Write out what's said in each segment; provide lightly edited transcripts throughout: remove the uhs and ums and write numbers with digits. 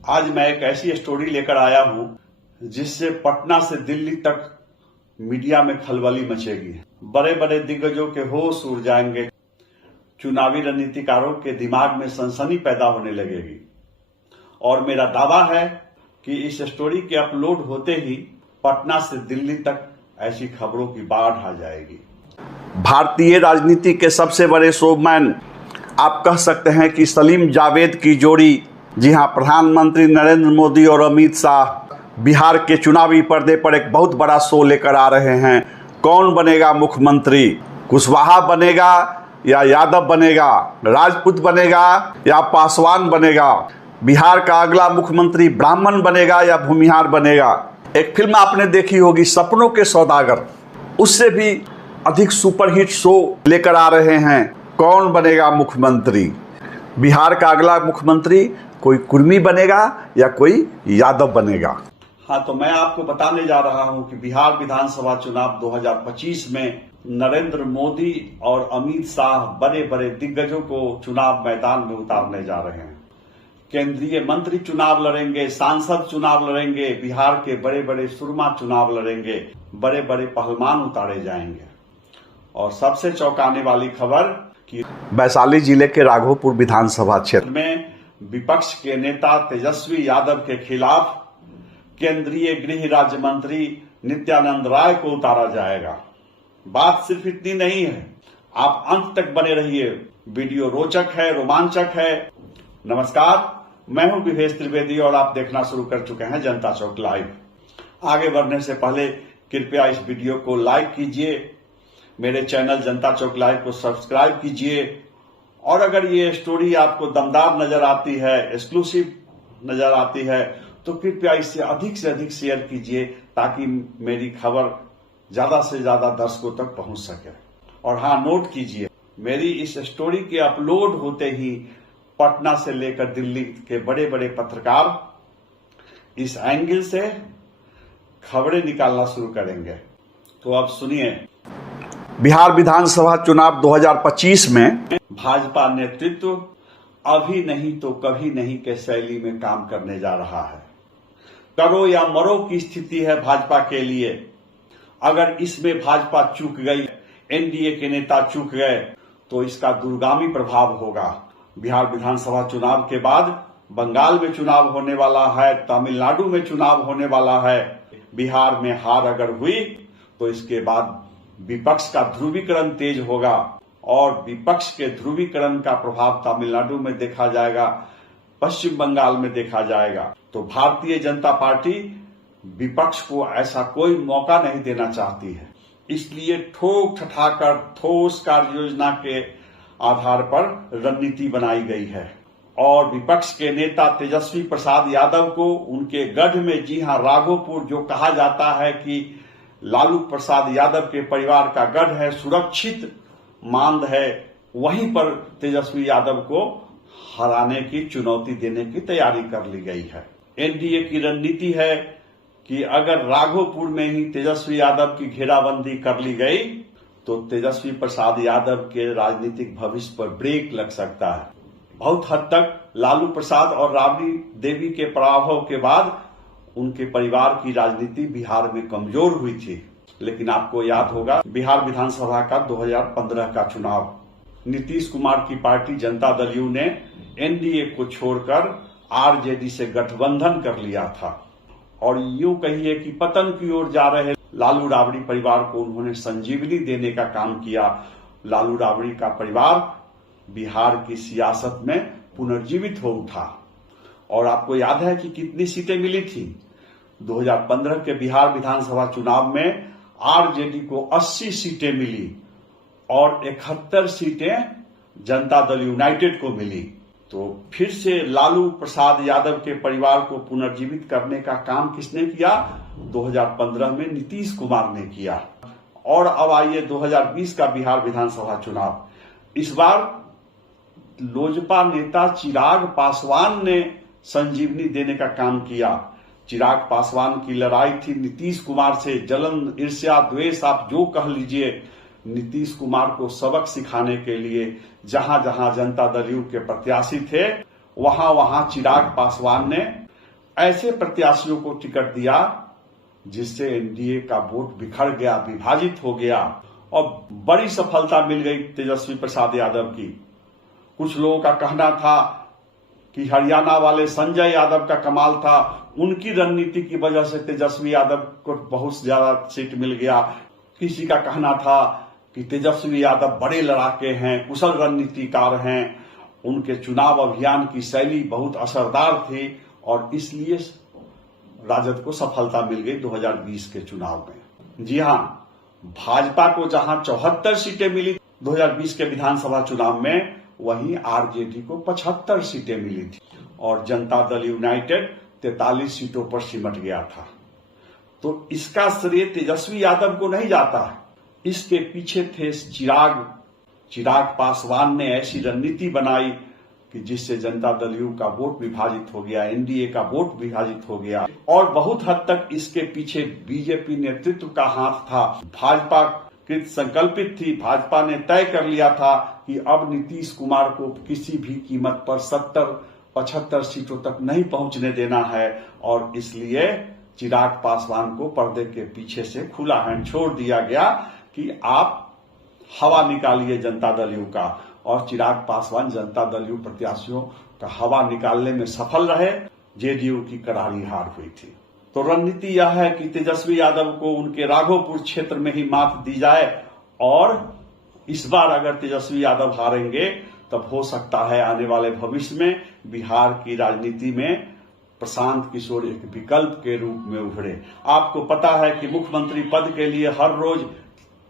आज मैं एक ऐसी स्टोरी लेकर आया हूं जिससे पटना से दिल्ली तक मीडिया में खलबली मचेगी। बड़े बड़े दिग्गजों के होश उड़ जाएंगे। चुनावी रणनीतिकारों के दिमाग में सनसनी पैदा होने लगेगी। और मेरा दावा है कि इस स्टोरी के अपलोड होते ही पटना से दिल्ली तक ऐसी खबरों की बाढ़ आ जाएगी। भारतीय राजनीति के सबसे बड़े शोमैन आप कह सकते हैं कि सलीम जावेद की जोड़ी, जी हां, प्रधानमंत्री नरेंद्र मोदी और अमित शाह बिहार के चुनावी पर्दे पर एक बहुत बड़ा शो लेकर आ रहे हैं। कौन बनेगा मुख्यमंत्री? कुशवाहा बनेगा या यादव बनेगा? राजपूत बनेगा या पासवान बनेगा? बिहार का अगला मुख्यमंत्री ब्राह्मण बनेगा या भूमिहार बनेगा? एक फिल्म आपने देखी होगी, सपनों के सौदागर, उससे भी अधिक सुपरहिट शो लेकर आ रहे हैं। कौन बनेगा मुख्यमंत्री? बिहार का अगला मुख्यमंत्री कोई कुर्मी बनेगा या कोई यादव बनेगा? हाँ, तो मैं आपको बताने जा रहा हूं कि बिहार विधानसभा चुनाव 2025 में नरेंद्र मोदी और अमित शाह बड़े बड़े दिग्गजों को चुनाव मैदान में उतारने जा रहे हैं। केंद्रीय मंत्री चुनाव लड़ेंगे, सांसद चुनाव लड़ेंगे, बिहार के बड़े बड़े सुरमा चुनाव लड़ेंगे, बड़े बड़े पहलवान उतारे जाएंगे। और सबसे चौंकाने वाली खबर कि वैशाली जिले के राघोपुर विधानसभा क्षेत्र में विपक्ष के नेता तेजस्वी यादव के खिलाफ केंद्रीय गृह राज्य मंत्री नित्यानंद राय को उतारा जाएगा। बात सिर्फ इतनी नहीं है, आप अंत तक बने रहिए। वीडियो रोचक है, रोमांचक है। नमस्कार, मैं हूं विवेश त्रिवेदी और आप देखना शुरू कर चुके हैं जनता चौक लाइव। आगे बढ़ने से पहले कृपया इस वीडियो को लाइक कीजिए, मेरे चैनल जनता चौक लाइव को सब्सक्राइब कीजिए, और अगर ये स्टोरी आपको दमदार नजर आती है, एक्सक्लूसिव नजर आती है, तो कृपया इसे अधिक से अधिक शेयर कीजिए ताकि मेरी खबर ज्यादा से ज्यादा दर्शकों तक पहुंच सके। और हाँ, नोट कीजिए, मेरी इस स्टोरी के अपलोड होते ही पटना से लेकर दिल्ली के बड़े बड़े पत्रकार इस एंगल से खबरें निकालना शुरू करेंगे। तो अब सुनिए, बिहार विधानसभा चुनाव 2025 में भाजपा नेतृत्व अभी नहीं तो कभी नहीं के शैली में काम करने जा रहा है। करो या मरो की स्थिति है भाजपा के लिए। अगर इसमें भाजपा चूक गई, एनडीए के नेता चूक गए, तो इसका दूरगामी प्रभाव होगा। बिहार विधानसभा चुनाव के बाद बंगाल में चुनाव होने वाला है, तमिलनाडु में चुनाव होने वाला है। बिहार में हार अगर हुई तो इसके बाद विपक्ष का ध्रुवीकरण तेज होगा और विपक्ष के ध्रुवीकरण का प्रभाव तमिलनाडु में देखा जाएगा, पश्चिम बंगाल में देखा जाएगा। तो भारतीय जनता पार्टी विपक्ष को ऐसा कोई मौका नहीं देना चाहती है, इसलिए ठोक ठठाकर ठोस कार्य योजना के आधार पर रणनीति बनाई गई है। और विपक्ष के नेता तेजस्वी प्रसाद यादव को उनके गढ़ में, जी हां, राघोपुर, जो कहा जाता है कि लालू प्रसाद यादव के परिवार का गढ़ है, सुरक्षित मांद है, वहीं पर तेजस्वी यादव को हराने की चुनौती देने की तैयारी कर ली गई है। एनडीए की रणनीति है कि अगर राघोपुर में ही तेजस्वी यादव की घेराबंदी कर ली गई तो तेजस्वी प्रसाद यादव के राजनीतिक भविष्य पर ब्रेक लग सकता है। बहुत हद तक लालू प्रसाद और राबड़ी देवी के पराभव के बाद उनके परिवार की राजनीति बिहार में कमजोर हुई थी। लेकिन आपको याद होगा, बिहार विधानसभा का 2015 का चुनाव, नीतीश कुमार की पार्टी जनता दल यू ने एनडीए को छोड़कर आरजेडी से गठबंधन कर लिया था और यूं कहिए कि पतन की ओर जा रहे लालू राबड़ी परिवार को उन्होंने संजीवनी देने का काम किया। लालू राबड़ी का परिवार बिहार की सियासत में पुनर्जीवित हो उठा। और आपको याद है कि कितनी सीटें मिली थी? 2015 के बिहार विधानसभा चुनाव में आरजेडी को 80 सीटें मिली और 71 सीटें जनता दल यूनाइटेड को मिली। तो फिर से लालू प्रसाद यादव के परिवार को पुनर्जीवित करने का काम किसने किया? 2015 में नीतीश कुमार ने किया। और अब आइए 2020 का बिहार विधानसभा चुनाव। इस बार लोजपा नेता चिराग पासवान ने संजीवनी देने का काम किया। चिराग पासवान की लड़ाई थी नीतीश कुमार से, जलन, ईर्ष्या, द्वेष, आप जो कह लीजिए। नीतीश कुमार को सबक सिखाने के लिए जहां जहां जनता दल यू के प्रत्याशी थे, वहां वहां चिराग पासवान ने ऐसे प्रत्याशियों को टिकट दिया जिससे एनडीए का वोट बिखर गया, विभाजित हो गया और बड़ी सफलता मिल गई तेजस्वी प्रसाद यादव की। कुछ लोगों का कहना था कि हरियाणा वाले संजय यादव का कमाल था, उनकी रणनीति की वजह से तेजस्वी यादव को बहुत ज्यादा सीट मिल गया। किसी का कहना था कि तेजस्वी यादव बड़े लड़ाके हैं, कुशल रणनीतिकार हैं, उनके चुनाव अभियान की शैली बहुत असरदार थी और इसलिए राजद को सफलता मिल गई 2020 के चुनाव में। जी हां, भाजपा को जहां 74 सीटें मिली 2020 के विधानसभा चुनाव में, वहीं आरजेडी को 75 सीटें मिली थी और जनता दल यूनाइटेड 43 सीटों पर सिमट गया था। तो इसका श्रेय तेजस्वी यादव को नहीं जाता है, इसके पीछे थे चिराग पासवान ने ऐसी रणनीति बनाई कि जिससे जनता दल यू का वोट विभाजित हो गया, एनडीए का वोट विभाजित हो गया और बहुत हद तक इसके पीछे बीजेपी नेतृत्व का हाथ था। भाजपा कृत संकल्पित थी, भाजपा ने तय कर लिया था कि अब नीतीश कुमार को किसी भी कीमत पर 70-75 सीटों तक नहीं पहुंचने देना है और इसलिए चिराग पासवान को पर्दे के पीछे से खुला हैंड छोड़ दिया गया कि आप हवा निकालिए जनता दल यू का, और चिराग पासवान जनता दल यू प्रत्याशियों का हवा निकालने में सफल रहे। जेडीयू की करारी हार हुई थी। तो रणनीति यह है कि तेजस्वी यादव को उनके राघोपुर क्षेत्र में ही मात दी जाए और इस बार अगर तेजस्वी यादव हारेंगे तब हो सकता है आने वाले भविष्य में बिहार की राजनीति में प्रशांत किशोर एक विकल्प के रूप में उभरे। आपको पता है कि मुख्यमंत्री पद के लिए हर रोज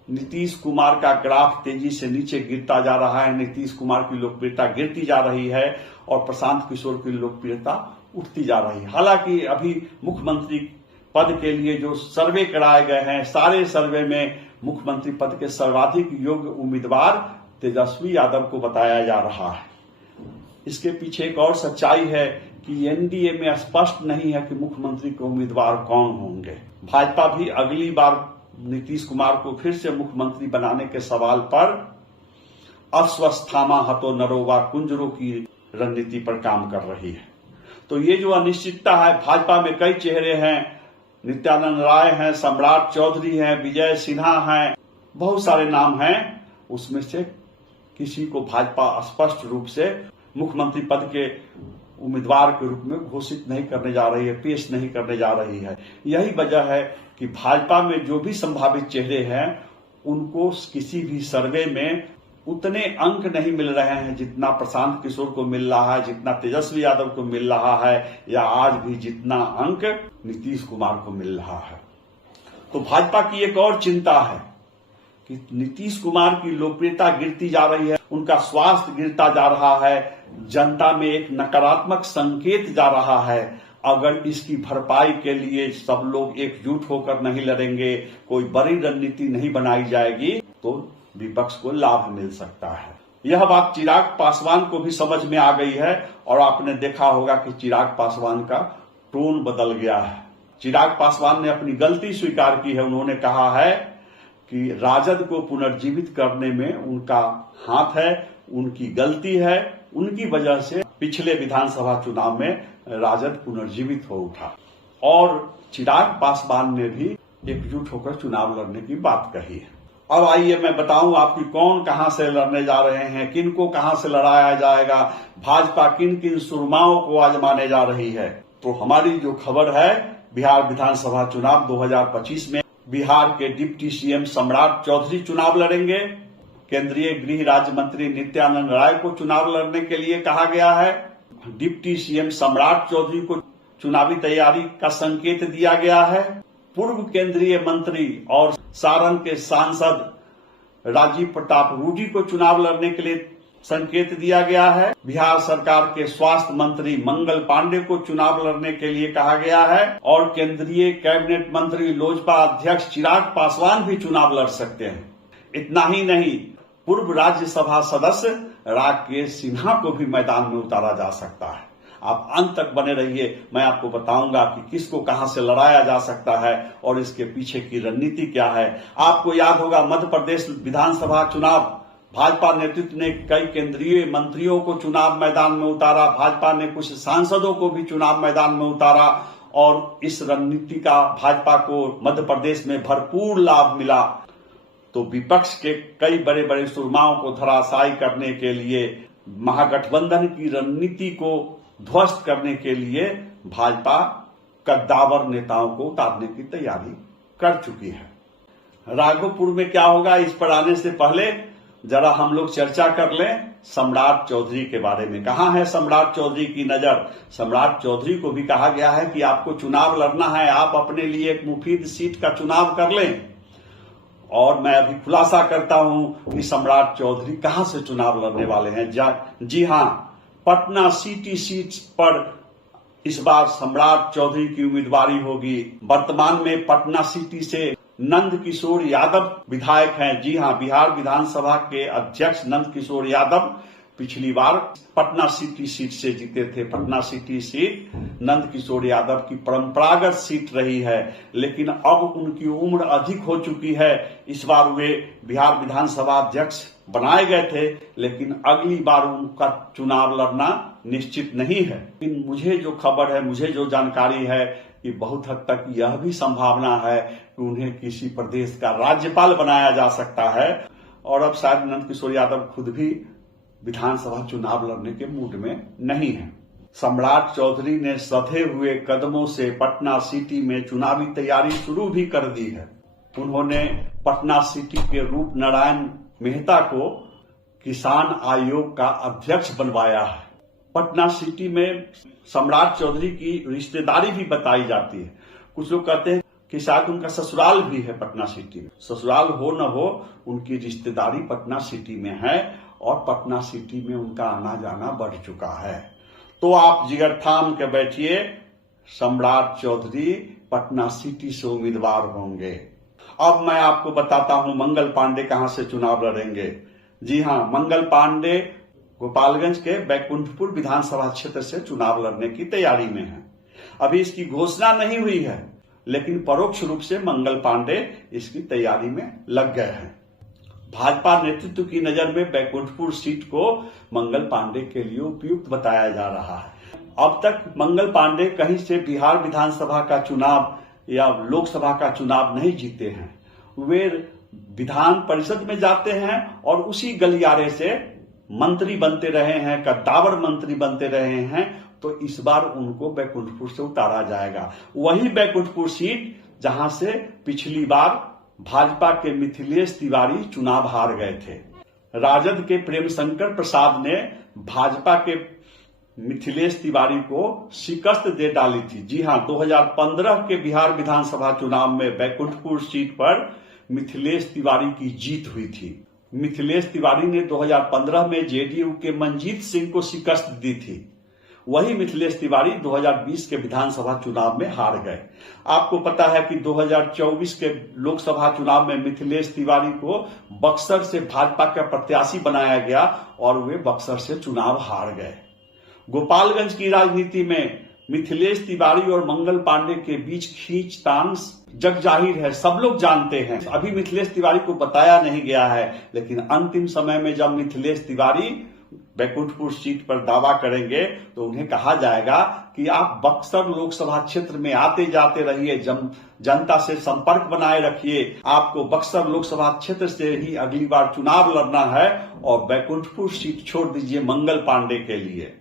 नीतीश कुमार का ग्राफ तेजी से नीचे गिरता जा रहा है, नीतीश कुमार की लोकप्रियता गिरती जा रही है और प्रशांत किशोर की लोकप्रियता उठती जा रही है। हालांकि अभी मुख्यमंत्री पद के लिए जो सर्वे कराए गए हैं, सारे सर्वे में मुख्यमंत्री पद के सर्वाधिक योग्य उम्मीदवार तेजस्वी यादव को बताया जा रहा है। इसके पीछे एक और सच्चाई है कि एनडीए में स्पष्ट नहीं है कि मुख्यमंत्री के उम्मीदवार कौन होंगे। भाजपा भी अगली बार नीतीश कुमार को फिर से मुख्यमंत्री बनाने के सवाल पर अस्वस्थामा हतो नरोवा कुंजरों की रणनीति पर काम कर रही है। तो ये जो अनिश्चितता है, भाजपा में कई चेहरे हैं, नित्यानंद राय हैं, सम्राट चौधरी हैं, विजय सिन्हा हैं, बहुत सारे नाम हैं, उसमें से किसी को भाजपा स्पष्ट रूप से मुख्यमंत्री पद के उम्मीदवार के रूप में घोषित नहीं करने जा रही है, पेश नहीं करने जा रही है। यही वजह है कि भाजपा में जो भी संभावित चेहरे हैं उनको किसी भी सर्वे में उतने अंक नहीं मिल रहे हैं जितना प्रशांत किशोर को मिल रहा है, जितना तेजस्वी यादव को मिल रहा है, या आज भी जितना अंक नीतीश कुमार को मिल रहा है। तो भाजपा की एक और चिंता है कि नीतीश कुमार की लोकप्रियता गिरती जा रही है, उनका स्वास्थ्य गिरता जा रहा है, जनता में एक नकारात्मक संकेत जा रहा है। अगर इसकी भरपाई के लिए सब लोग एकजुट होकर नहीं लड़ेंगे, कोई बड़ी रणनीति नहीं बनाई जाएगी, तो विपक्ष को लाभ मिल सकता है। यह बात चिराग पासवान को भी समझ में आ गई है और आपने देखा होगा कि चिराग पासवान का टोन बदल गया है। चिराग पासवान ने अपनी गलती स्वीकार की है। उन्होंने कहा है कि राजद को पुनर्जीवित करने में उनका हाथ है, उनकी गलती है, उनकी वजह से पिछले विधानसभा चुनाव में राजद पुनर्जीवित हो उठा। और चिराग पासवान ने भी एकजुट होकर चुनाव लड़ने की बात कही है। अब आइए मैं बताऊं आपकी कौन कहां से लड़ने जा रहे हैं, किनको कहां से लड़ाया जाएगा, भाजपा किन किन सुरमाओं को आजमाने जा रही है। तो हमारी जो खबर है, बिहार विधानसभा चुनाव 2025 में बिहार के डिप्टी सीएम सम्राट चौधरी चुनाव लड़ेंगे। केंद्रीय गृह राज्य मंत्री नित्यानंद राय को चुनाव लड़ने के लिए कहा गया है। डिप्टी सीएम सम्राट चौधरी को चुनावी तैयारी का संकेत दिया गया है। पूर्व केंद्रीय मंत्री और सारण के सांसद राजीव प्रताप रूडी को चुनाव लड़ने के लिए संकेत दिया गया है। बिहार सरकार के स्वास्थ्य मंत्री मंगल पांडे को चुनाव लड़ने के लिए कहा गया है और केंद्रीय कैबिनेट मंत्री लोजपा अध्यक्ष चिराग पासवान भी चुनाव लड़ सकते हैं। इतना ही नहीं, पूर्व राज्यसभा सदस्य राकेश सिन्हा को भी मैदान में उतारा जा सकता है। आप अंत तक बने रहिए, मैं आपको बताऊंगा कि किसको कहां से लड़ाया जा सकता है और इसके पीछे की रणनीति क्या है। आपको याद होगा मध्य प्रदेश विधानसभा चुनाव भाजपा नेतृत्व ने कई केंद्रीय मंत्रियों को चुनाव मैदान में उतारा, भाजपा ने कुछ सांसदों को भी चुनाव मैदान में उतारा और इस रणनीति का भाजपा को मध्य प्रदेश में भरपूर लाभ मिला। तो विपक्ष के कई बड़े बड़े सुरमाओं को धराशायी करने के लिए, महागठबंधन की रणनीति को ध्वस्त करने के लिए भाजपा कद्दावर नेताओं को उतारने की तैयारी कर चुकी है। राघोपुर में क्या होगा, इस पर आने से पहले जरा हम लोग चर्चा कर लें सम्राट चौधरी के बारे में। कहां है सम्राट चौधरी की नजर? सम्राट चौधरी को भी कहा गया है कि आपको चुनाव लड़ना है, आप अपने लिए एक मुफीद सीट का चुनाव कर लें। और मैं अभी खुलासा करता हूं कि सम्राट चौधरी कहां से चुनाव लड़ने वाले हैं। जी हां, पटना सिटी सीट पर इस बार सम्राट चौधरी की उम्मीदवारी होगी। वर्तमान में पटना सिटी से नंद किशोर यादव विधायक हैं। जी हां, बिहार विधानसभा के अध्यक्ष नंद किशोर यादव पिछली बार पटना सिटी सीट से जीते थे। पटना सिटी सीट नंद किशोर यादव की परंपरागत सीट रही है, लेकिन अब उनकी उम्र अधिक हो चुकी है। इस बार वे बिहार विधानसभा अध्यक्ष बनाए गए थे, लेकिन अगली बार उनका चुनाव लड़ना निश्चित नहीं है। लेकिन मुझे जो खबर है, मुझे जो जानकारी है कि बहुत हद तक यह भी संभावना है कि उन्हें किसी प्रदेश का राज्यपाल बनाया जा सकता है। और अब शायद नंद किशोर यादव खुद भी विधानसभा चुनाव लड़ने के मूड में नहीं है। सम्राट चौधरी ने सधे हुए कदमों से पटना सिटी में चुनावी तैयारी शुरू भी कर दी है। उन्होंने पटना सिटी के रूप नारायण मेहता को किसान आयोग का अध्यक्ष बनवाया है। पटना सिटी में सम्राट चौधरी की रिश्तेदारी भी बताई जाती है। कुछ लोग कहते हैं कि शायद उनका ससुराल भी है पटना सिटी में। ससुराल हो न हो, उनकी रिश्तेदारी पटना सिटी में है और पटना सिटी में उनका आना जाना बढ़ चुका है। तो आप जिगर थाम के बैठिए, सम्राट चौधरी पटना सिटी से उम्मीदवार होंगे। अब मैं आपको बताता हूं मंगल पांडे कहां से चुनाव लड़ेंगे। जी हां, मंगल पांडे गोपालगंज के बैकुंठपुर विधानसभा क्षेत्र से चुनाव लड़ने की तैयारी में है। अभी इसकी घोषणा नहीं हुई है, लेकिन परोक्ष रूप से मंगल पांडे इसकी तैयारी में लग गए हैं। भाजपा नेतृत्व की नजर में बैकुंठपुर सीट को मंगल पांडे के लिए उपयुक्त बताया जा रहा है। अब तक मंगल पांडे कहीं से बिहार विधानसभा का चुनाव या लोकसभा का चुनाव नहीं जीते हैं। वे विधान परिषद में जाते हैं और उसी गलियारे से मंत्री बनते रहे हैं, कद्दावर मंत्री बनते रहे हैं। तो इस बार उनको बैकुंठपुर से उतारा जाएगा। वही बैकुंठपुर सीट जहां से पिछली बार भाजपा के मिथिलेश तिवारी चुनाव हार गए थे। राजद के प्रेम शंकर प्रसाद ने भाजपा के मिथिलेश तिवारी को शिकस्त दे डाली थी। जी हां, 2015 के बिहार विधानसभा चुनाव में बैकुंठपुर सीट पर मिथिलेश तिवारी की जीत हुई थी। मिथिलेश तिवारी ने 2015 में जेडीयू के मनजीत सिंह को शिकस्त दी थी। वही मिथिलेश तिवारी 2020 के विधानसभा चुनाव में हार गए। आपको पता है कि 2024 के लोकसभा चुनाव में मिथिलेश तिवारी को बक्सर से भाजपा का प्रत्याशी बनाया गया और वे बक्सर से चुनाव हार गए। गोपालगंज की राजनीति में मिथिलेश तिवारी और मंगल पांडे के बीच खींचतान जग जाहिर है, सब लोग जानते हैं। अभी मिथिलेश तिवारी को बताया नहीं गया है, लेकिन अंतिम समय में जब मिथिलेश तिवारी बैकुंठपुर सीट पर दावा करेंगे तो उन्हें कहा जाएगा कि आप बक्सर लोकसभा क्षेत्र में आते जाते रहिए, जनता से संपर्क बनाए रखिए। आपको बक्सर लोकसभा क्षेत्र से ही अगली बार चुनाव लड़ना है और बैकुंठपुर सीट छोड़ दीजिए मंगल पांडे के लिए।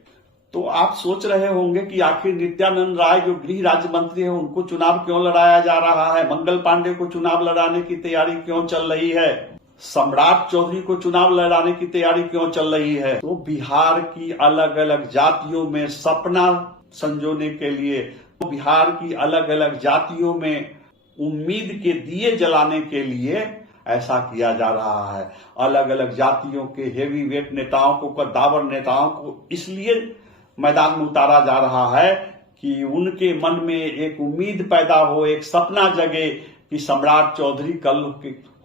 तो आप सोच रहे होंगे कि आखिर नित्यानंद राय जो गृह राज्य मंत्री है, उनको चुनाव क्यों लड़ाया जा रहा है, मंगल पांडे को चुनाव लड़ाने की तैयारी क्यों चल रही है, सम्राट चौधरी को चुनाव लड़ाने की तैयारी क्यों चल रही है। तो बिहार की अलग अलग जातियों में सपना संजोने के लिए, बिहार की अलग अलग जातियों में उम्मीद के दिए जलाने के लिए ऐसा किया जा रहा है। अलग अलग जातियों के हेवी वेट नेताओं को, कद्दावर नेताओं को इसलिए मैदान में उतारा जा रहा है कि उनके मन में एक उम्मीद पैदा हो, एक सपना जगे कि सम्राट चौधरी कल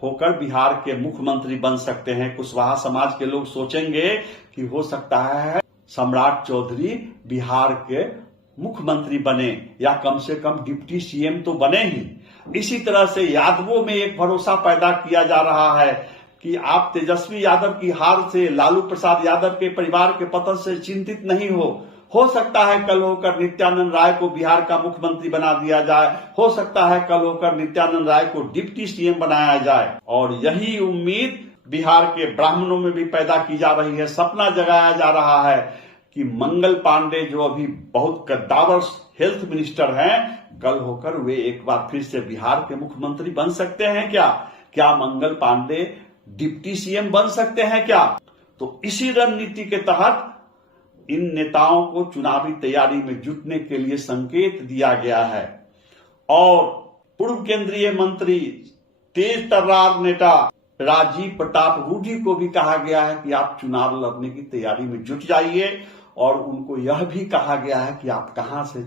होकर बिहार के मुख्यमंत्री बन सकते हैं। कुशवाहा समाज के लोग सोचेंगे कि हो सकता है सम्राट चौधरी बिहार के मुख्यमंत्री बने या कम से कम डिप्टी सीएम तो बने ही। इसी तरह से यादवों में एक भरोसा पैदा किया जा रहा है कि आप तेजस्वी यादव की हार से, लालू प्रसाद यादव के परिवार के पतन से चिंतित नहीं हो सकता है कल होकर नित्यानंद राय को बिहार का मुख्यमंत्री बना दिया जाए, हो सकता है कल होकर नित्यानंद राय को डिप्टी सीएम बनाया जाए। और यही उम्मीद बिहार के ब्राह्मणों में भी पैदा की जा रही है। सपना जगाया जा रहा है कि मंगल पांडे जो अभी बहुत कद्दावर हेल्थ मिनिस्टर हैं, कल होकर वे एक बार फिर से बिहार के मुख्यमंत्री बन सकते हैं क्या मंगल पांडे डिप्टी सीएम बन सकते हैं क्या? तो इसी रणनीति के तहत इन नेताओं को चुनावी तैयारी में जुटने के लिए संकेत दिया गया है। और पूर्व केंद्रीय मंत्री, तेज तर्रार नेता राजीव प्रताप रूडी को भी कहा गया है कि आप चुनाव लड़ने की तैयारी में जुट जाइए। और उनको यह भी कहा गया है कि आप कहां से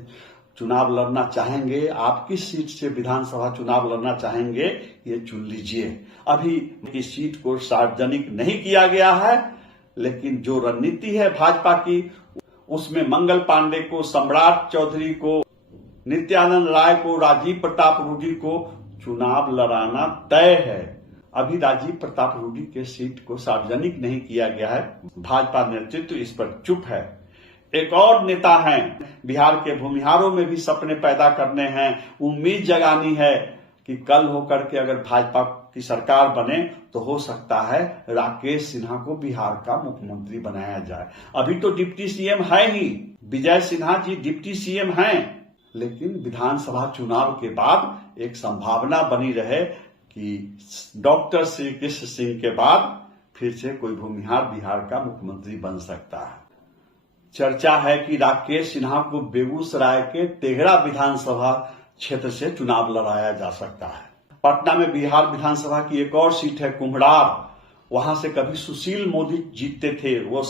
चुनाव लड़ना चाहेंगे, आप किस सीट से विधानसभा चुनाव लड़ना चाहेंगे, ये चुन लीजिए। अभी इस सीट को सार्वजनिक नहीं किया गया है, लेकिन जो रणनीति है भाजपा की, उसमें मंगल पांडे को, सम्राट चौधरी को, नित्यानंद राय को, राजीव प्रताप रूडी को चुनाव लड़ाना तय है। अभी राजीव प्रताप रूडी के सीट को सार्वजनिक नहीं किया गया है। भाजपा नेतृत्व इस पर चुप है। एक और नेता हैं, बिहार के भूमिहारों में भी सपने पैदा करने हैं, उम्मीद जगानी है कि कल होकर के अगर भाजपा की सरकार बने तो हो सकता है राकेश सिन्हा को बिहार का मुख्यमंत्री बनाया जाए। अभी तो डिप्टी सीएम है ही, विजय सिन्हा जी डिप्टी सीएम हैं, लेकिन विधानसभा चुनाव के बाद एक संभावना बनी रहे कि डॉक्टर श्री कृष्ण सिंह के बाद फिर से कोई भूमिहार बिहार का मुख्यमंत्री बन सकता है। चर्चा है कि राकेश सिन्हा को बेगूसराय के तेघड़ा विधानसभा क्षेत्र से चुनाव लड़ाया जा सकता है। पटना में बिहार विधानसभा की एक और सीट है कुम्हड़ार, वहां से कभी सुशील मोदी जीतते थे। वो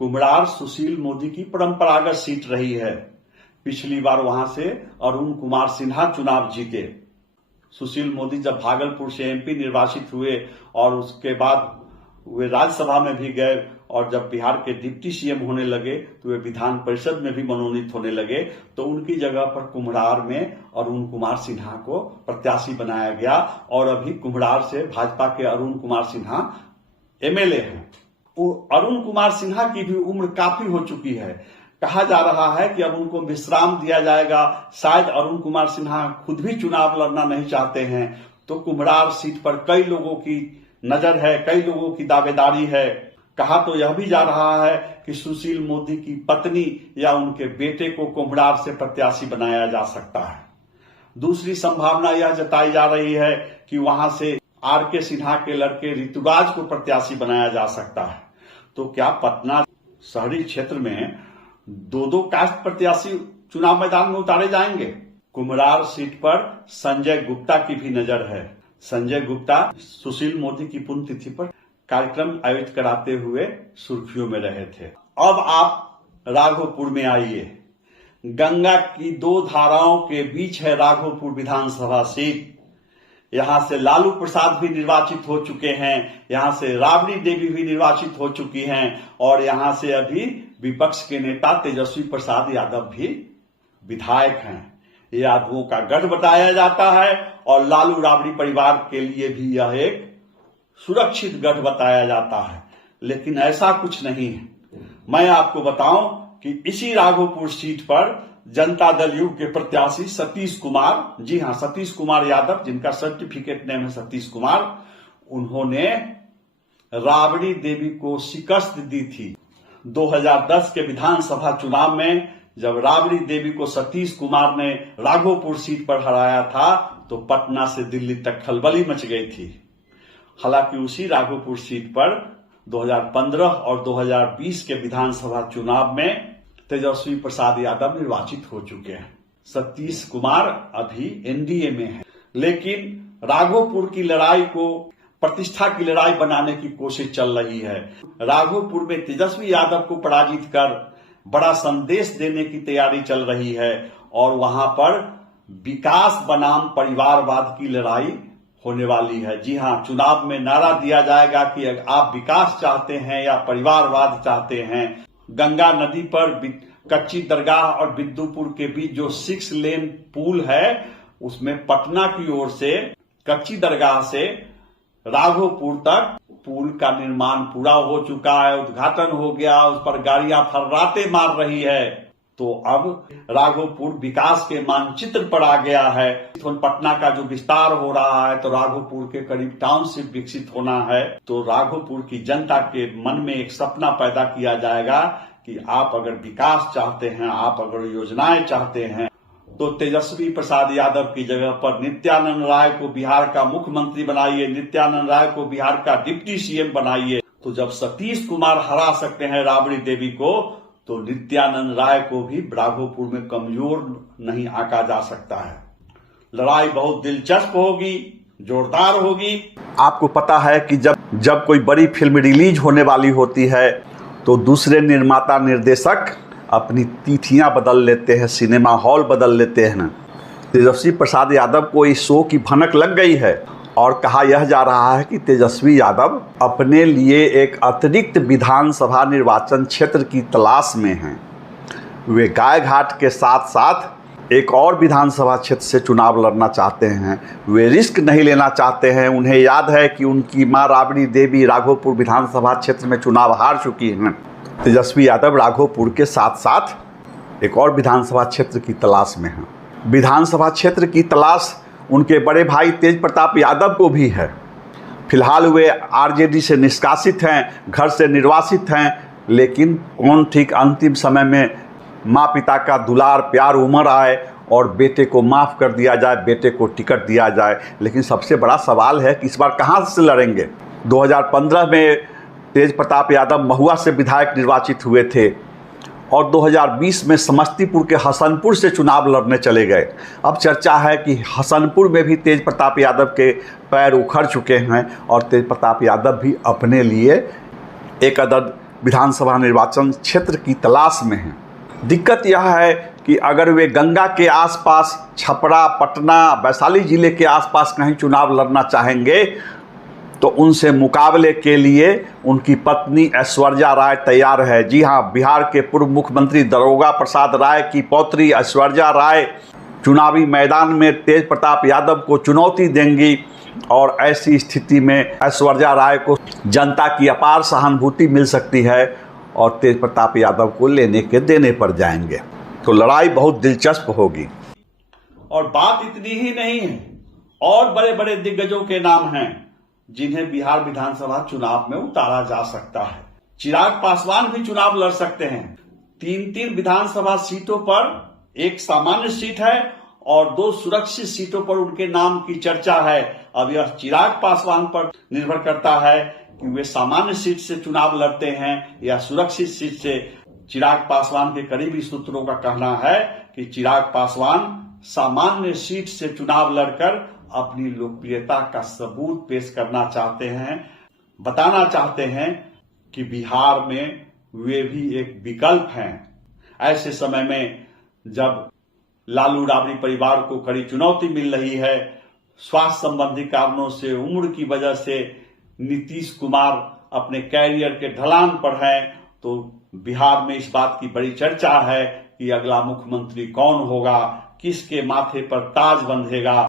कुम्हड़ार सुशील मोदी की परंपरागत सीट रही है। पिछली बार वहां से अरुण कुमार सिन्हा चुनाव जीते। सुशील मोदी जब भागलपुर से एमपी निर्वाचित हुए और उसके बाद वे राज्यसभा में भी गए, और जब बिहार के डिप्टी सीएम होने लगे तो वे विधान परिषद में भी मनोनीत होने लगे, तो उनकी जगह पर कुम्हड़ार में अरुण कुमार सिन्हा को प्रत्याशी बनाया गया। और अभी कुम्हड़ार से भाजपा के अरुण कुमार सिन्हा एमएलए हैं। अरुण कुमार सिन्हा की भी उम्र काफी हो चुकी है। कहा जा रहा है कि अब उनको विश्राम दिया जाएगा। शायद अरुण कुमार सिन्हा खुद भी चुनाव लड़ना नहीं चाहते हैं। तो कुम्हड़ार सीट पर कई लोगों की नजर है, कई लोगों की दावेदारी है। कहा तो यह भी जा रहा है कि सुशील मोदी की पत्नी या उनके बेटे को कुम्हड़ार से प्रत्याशी बनाया जा सकता है। दूसरी संभावना यह जताई जा रही है कि वहां से आरके सिन्हा के लड़के ऋतुराज को प्रत्याशी बनाया जा सकता है। तो क्या पटना शहरी क्षेत्र में दो कास्ट प्रत्याशी चुनाव मैदान में उतारे जाएंगे? कुम्हड़ार सीट पर संजय गुप्ता की भी नजर है। संजय गुप्ता सुशील मोदी की पुण्यतिथि पर कार्यक्रम आयोजित कराते हुए सुर्खियों में रहे थे। अब आप राघोपुर में आइए। गंगा की दो धाराओं के बीच है राघोपुर विधानसभा सीट। यहां से लालू प्रसाद भी निर्वाचित हो चुके हैं, यहां से राबड़ी देवी भी निर्वाचित हो चुकी हैं, और यहां से अभी विपक्ष के नेता तेजस्वी प्रसाद यादव भी विधायक हैं। ये यादवों का गढ़ बताया जाता है और लालू राबड़ी परिवार के लिए भी यह एक सुरक्षित गढ़ बताया जाता है, लेकिन ऐसा कुछ नहीं है। मैं आपको बताऊं कि इसी राघोपुर सीट पर जनता दल यू के प्रत्याशी सतीश कुमार, जी हां सतीश कुमार यादव, जिनका सर्टिफिकेट नेम है सतीश कुमार, उन्होंने राबड़ी देवी को शिकस्त दी थी 2010 के विधानसभा चुनाव में। जब राबड़ी देवी को सतीश कुमार ने राघोपुर सीट पर हराया था तो पटना से दिल्ली तक खलबली मच गई थी। हालांकि उसी राघोपुर सीट पर 2015 और 2020 के विधानसभा चुनाव में तेजस्वी प्रसाद यादव निर्वाचित हो चुके हैं। सतीश कुमार अभी एनडीए में है, लेकिन राघोपुर की लड़ाई को प्रतिष्ठा की लड़ाई बनाने की कोशिश चल रही है। राघोपुर में तेजस्वी यादव को पराजित कर बड़ा संदेश देने की तैयारी चल रही है, और वहां पर विकास बनाम परिवारवाद की लड़ाई होने वाली है। जी हां, चुनाव में नारा दिया जाएगा कि आप विकास चाहते हैं या परिवारवाद चाहते हैं। गंगा नदी पर कच्ची दरगाह और बिद्दुपुर के बीच जो 6 लेन पुल है, उसमें पटना की ओर से कच्ची दरगाह से राघोपुर तक पुल का निर्माण पूरा हो चुका है, उद्घाटन हो गया, उस पर गाड़ियां फर्राटे मार रही है। तो अब राघोपुर विकास के मानचित्र पर आ गया है। पटना का जो विस्तार हो रहा है तो राघोपुर के करीब टाउनशिप विकसित होना है। तो राघोपुर की जनता के मन में एक सपना पैदा किया जाएगा कि आप अगर विकास चाहते हैं, आप अगर योजनाएं चाहते हैं, तो तेजस्वी प्रसाद यादव की जगह पर नित्यानंद राय को बिहार का मुख्यमंत्री बनाइए, नित्यानंद राय को बिहार का डिप्टी सीएम बनाइए। तो जब सतीश कुमार हरा सकते हैं राबड़ी देवी को, तो नित्यानंद राय को भी राघोपुर में कमजोर नहीं आंका जा सकता है। लड़ाई बहुत दिलचस्प होगी, जोरदार होगी। आपको पता है कि जब कोई बड़ी फिल्म रिलीज होने वाली होती है तो दूसरे निर्माता निर्देशक अपनी तिथियां बदल लेते हैं, सिनेमा हॉल बदल लेते हैं। तेजस्वी प्रसाद यादव को इस शो की भनक लग गई है और कहा यह जा रहा है कि तेजस्वी यादव अपने लिए एक अतिरिक्त विधानसभा निर्वाचन क्षेत्र की तलाश में हैं। वे गायघाट के साथ साथ एक और विधानसभा क्षेत्र से चुनाव लड़ना चाहते हैं। वे रिस्क नहीं लेना चाहते हैं। उन्हें याद है कि उनकी मां राबड़ी देवी राघोपुर विधानसभा क्षेत्र में चुनाव हार चुकी हैं। तेजस्वी यादव राघोपुर के साथ साथ एक और विधानसभा क्षेत्र की तलाश में हैं। विधानसभा क्षेत्र की तलाश उनके बड़े भाई तेज प्रताप यादव को भी है। फिलहाल वे आरजेडी से निष्कासित हैं, घर से निर्वासित हैं, लेकिन कौन ठीक अंतिम समय में माँ पिता का दुलार प्यार उमड़ आए और बेटे को माफ़ कर दिया जाए, बेटे को टिकट दिया जाए। लेकिन सबसे बड़ा सवाल है कि इस बार कहाँ से लड़ेंगे। 2015 में तेज प्रताप यादव महुआ से विधायक निर्वाचित हुए थे और 2020 में समस्तीपुर के हसनपुर से चुनाव लड़ने चले गए। अब चर्चा है कि हसनपुर में भी तेज प्रताप यादव के पैर उखड़ चुके हैं और तेज प्रताप यादव भी अपने लिए एक अदद विधानसभा निर्वाचन क्षेत्र की तलाश में हैं। दिक्कत यह है कि अगर वे गंगा के आसपास, छपरा, पटना, वैशाली जिले के आसपास कहीं चुनाव लड़ना चाहेंगे तो उनसे मुकाबले के लिए उनकी पत्नी ऐश्वर्या राय तैयार है। जी हाँ, बिहार के पूर्व मुख्यमंत्री दारोगा प्रसाद राय की पौत्री ऐश्वर्या राय चुनावी मैदान में तेज प्रताप यादव को चुनौती देंगी और ऐसी स्थिति में ऐश्वर्या राय को जनता की अपार सहानुभूति मिल सकती है और तेज प्रताप यादव को लेने के देने पर जाएंगे। तो लड़ाई बहुत दिलचस्प होगी। और बात इतनी ही नहीं है, और बड़े बड़े दिग्गजों के नाम हैं जिन्हें बिहार विधानसभा चुनाव में उतारा जा सकता है। चिराग पासवान भी चुनाव लड़ सकते हैं। 3 विधानसभा सीटों पर एक सामान्य सीट है और 2 सुरक्षित सीटों पर उनके नाम की चर्चा है। अब यह चिराग पासवान पर निर्भर करता है कि वे सामान्य सीट से चुनाव लड़ते हैं या सुरक्षित सीट से। चिराग पासवान के करीबी सूत्रों का कहना है कि चिराग पासवान सामान्य सीट से चुनाव लड़कर अपनी लोकप्रियता का सबूत पेश करना चाहते हैं, बताना चाहते हैं कि बिहार में वे भी एक विकल्प हैं। ऐसे समय में जब लालू राबड़ी परिवार को कड़ी चुनौती मिल रही है, स्वास्थ्य संबंधी कारणों से, उम्र की वजह से नीतीश कुमार अपने कैरियर के ढलान पर हैं, तो बिहार में इस बात की बड़ी चर्चा है कि अगला मुख्यमंत्री कौन होगा, किसके माथे पर ताज बंधेगा।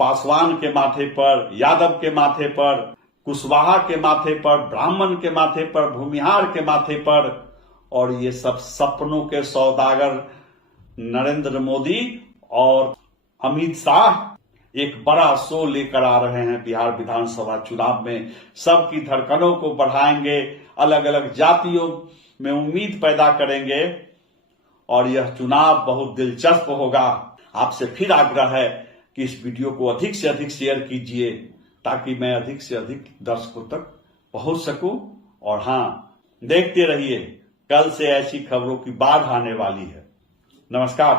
पासवान के माथे पर, यादव के माथे पर, कुशवाहा के माथे पर, ब्राह्मण के माथे पर, भूमिहार के माथे पर। और ये सब सपनों के सौदागर नरेंद्र मोदी और अमित शाह एक बड़ा शो लेकर आ रहे हैं बिहार विधानसभा चुनाव में। सबकी धड़कनों को बढ़ाएंगे, अलग अलग जातियों में उम्मीद पैदा करेंगे और यह चुनाव बहुत दिलचस्प होगा। आपसे फिर आग्रह है कि इस वीडियो को अधिक से अधिक शेयर कीजिए ताकि मैं अधिक से अधिक दर्शकों तक पहुंच सकूं। और हाँ, देखते रहिए, कल से ऐसी खबरों की बाढ़ आने वाली है। नमस्कार।